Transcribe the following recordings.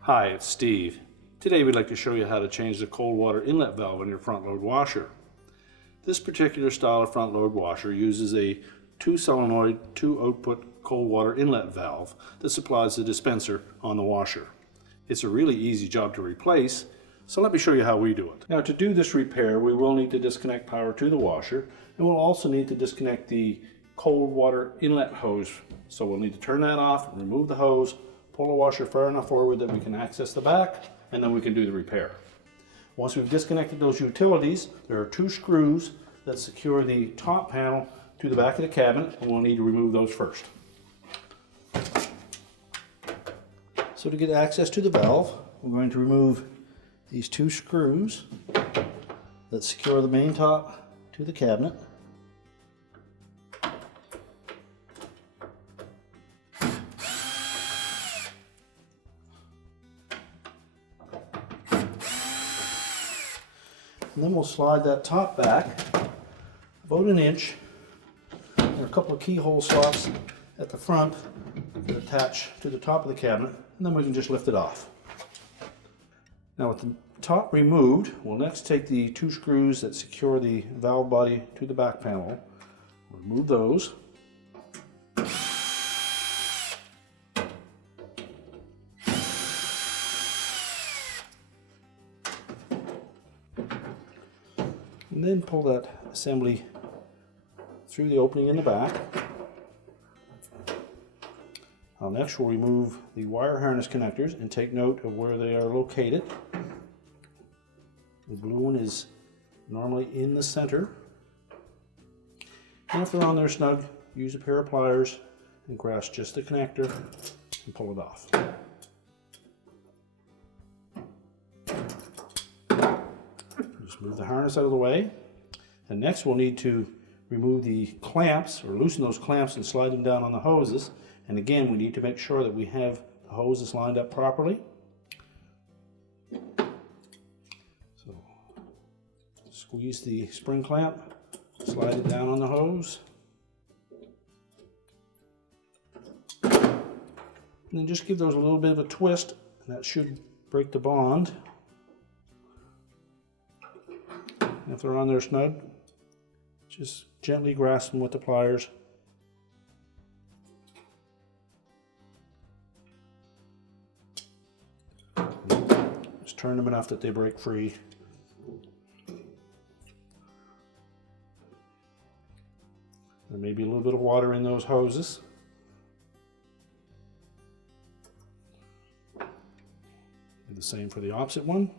Hi, it's Steve. Today we'd like to show you how to change the cold water inlet valve on your front load washer. This particular style of front load washer uses a 2-solenoid, 2-output cold water inlet valve that supplies the dispenser on the washer. It's a really easy job to replace, so let me show you how we do it. Now, to do this repair, we will need to disconnect power to the washer, and we'll also need to disconnect the cold water inlet hose. So we'll need to turn that off, remove the hose, pull the washer far enough forward that we can access the back, and then we can do the repair. Once we've disconnected those utilities, there are 2 screws that secure the top panel to the back of the cabinet, and we'll need to remove those first. So to get access to the valve, we're going to remove these 2 screws that secure the main top to the cabinet. And then we'll slide that top back about an inch. There are a couple of keyhole slots at the front that attach to the top of the cabinet, and then we can just lift it off. Now, with the top removed, we'll next take the 2 screws that secure the valve body to the back panel. Remove those. And then pull that assembly through the opening in the back. Next, we'll remove the wire harness connectors and take note of where they are located. The blue one is normally in the center. And if they're on there snug, use a pair of pliers and grasp just the connector and pull it off. Just move the harness out of the way. And next we'll need to remove the clamps, or loosen those clamps and slide them down on the hoses. And again, we need to make sure that we have the hoses lined up properly. So squeeze the spring clamp, slide it down on the hose, and then just give those a little bit of a twist, and that should break the bond. And if they're on there snug, just gently grasp them with the pliers. Just turn them enough that they break free. There may be a little bit of water in those hoses. Do the same for the opposite one.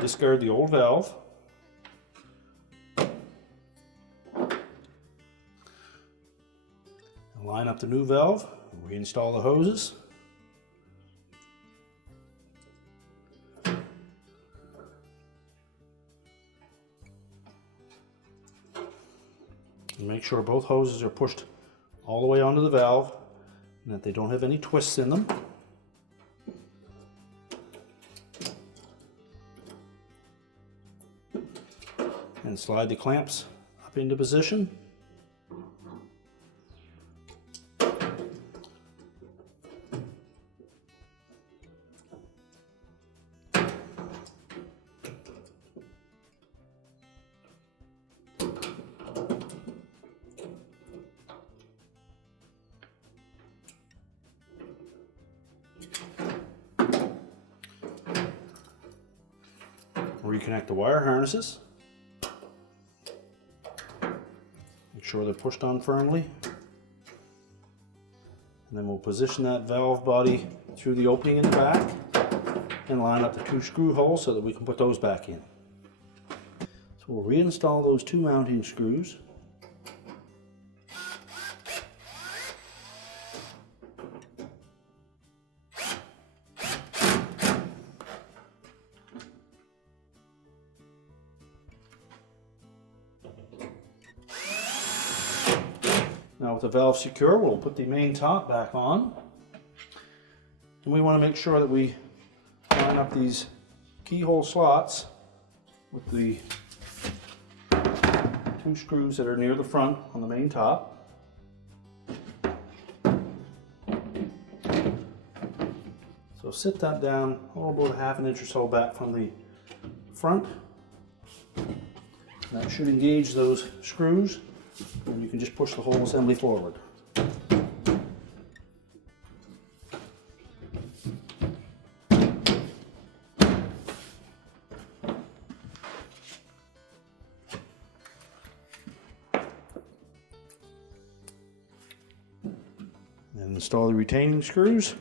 Discard the old valve. And line up the new valve. Reinstall the hoses. And make sure both hoses are pushed all the way onto the valve and that they don't have any twists in them. And slide the clamps up into position. Reconnect the wire harnesses. Make sure they're pushed on firmly. And then we'll position that valve body through the opening in the back and line up the 2 screw holes so that we can put those back in. So we'll reinstall those 2 mounting screws. Now Now with the valve secure, we'll put the main top back on. And we want to make sure that we line up these keyhole slots with the 2 screws that are near the front on the main top. So sit that down about 1/2 inch or so back from the front. That should engage those screws, and you can just push the whole assembly forward. And install the retaining screws.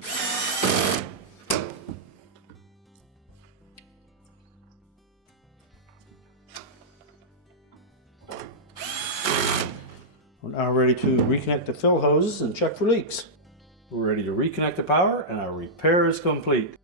We're now ready to reconnect the fill hoses and check for leaks. We're ready to reconnect the power, and our repair is complete.